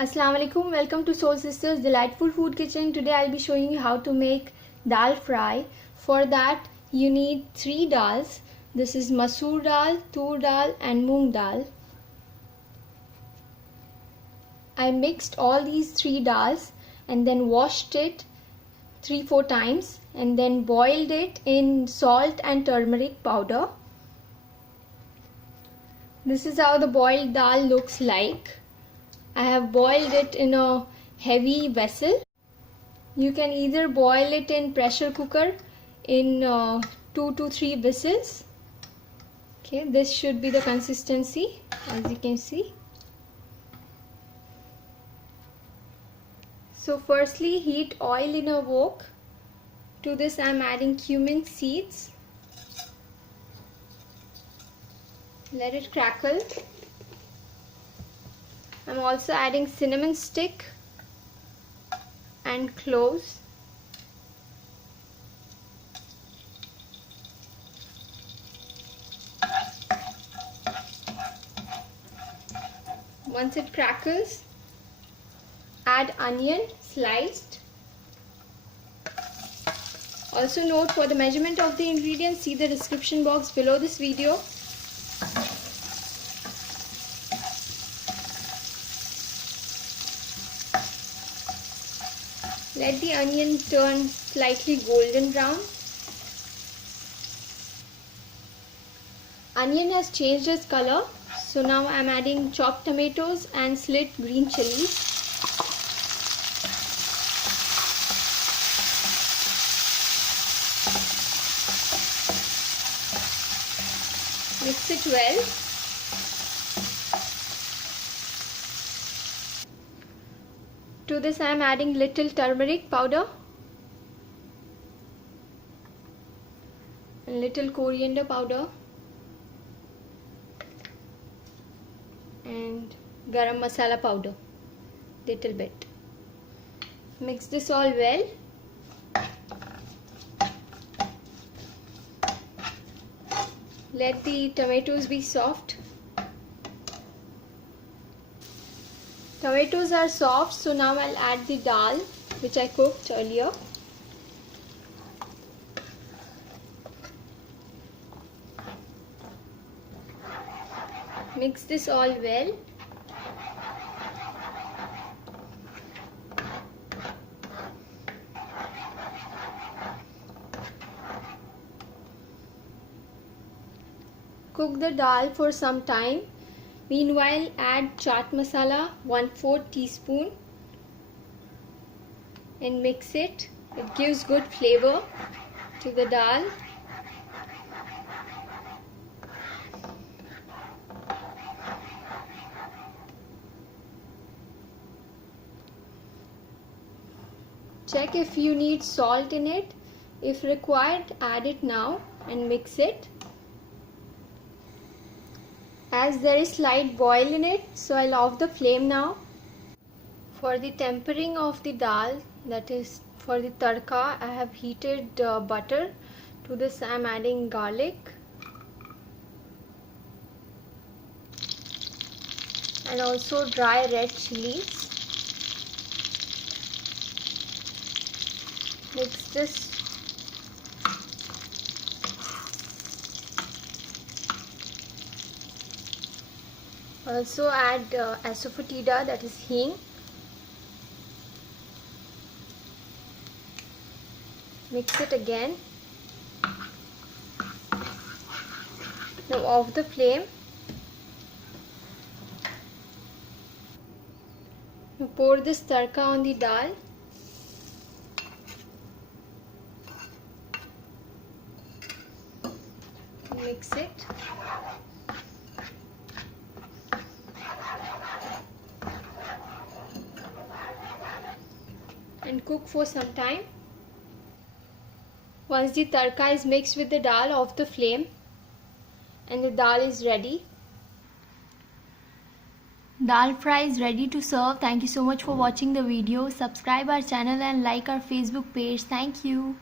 Assalamu alaikum, welcome to Soul Sisters Delightful Food Kitchen. Today I'll be showing you how to make dal fry. For that you need 3 dals. This is masoor dal, tur dal and moong dal. I mixed all these 3 dals and then washed it 3-4 times and then boiled it in salt and turmeric powder. This is how the boiled dal looks like. I have boiled it in a heavy vessel. You can either boil it in pressure cooker in 2 to 3 whistles. Okay, this should be the consistency, as you can see. So firstly, heat oil in a wok. To this I am adding cumin seeds. Let it crackle. I'm also adding cinnamon stick and cloves. Once it crackles, add onion sliced. Also note, for the measurement of the ingredients, see the description box below this video. Let the onion turn slightly golden brown. Onion has changed its color, so now I am adding chopped tomatoes and slit green chilies. Mix it well. To this I am adding little turmeric powder and little coriander powder and garam masala powder, little bit. Mix this all well. Let the tomatoes be soft. Tomatoes are soft, so now I'll add the dal which I cooked earlier. Mix this all well. Cook the dal for some time. Meanwhile, add chaat masala 1/4 teaspoon and mix it. It gives good flavor to the dal. Check if you need salt in it. If required, add it now and mix it. As there is slight boil in it, so I'll off the flame now. For the tempering of the dal, that is for the tadka, I have heated butter. To this I am adding garlic and also dry red chilies. Mix this. Also add asafoetida, that is hing. Mix it again. Now off the flame. Now pour this tadka on the dal. Mix it. And cook for some time. Once the tadka is mixed with the dal, off the flame and the dal is ready. Dal fry is ready to serve. Thank you so much for watching the video. Subscribe our channel and like our Facebook page. Thank you.